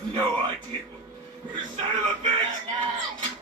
have no idea. You son of a bitch!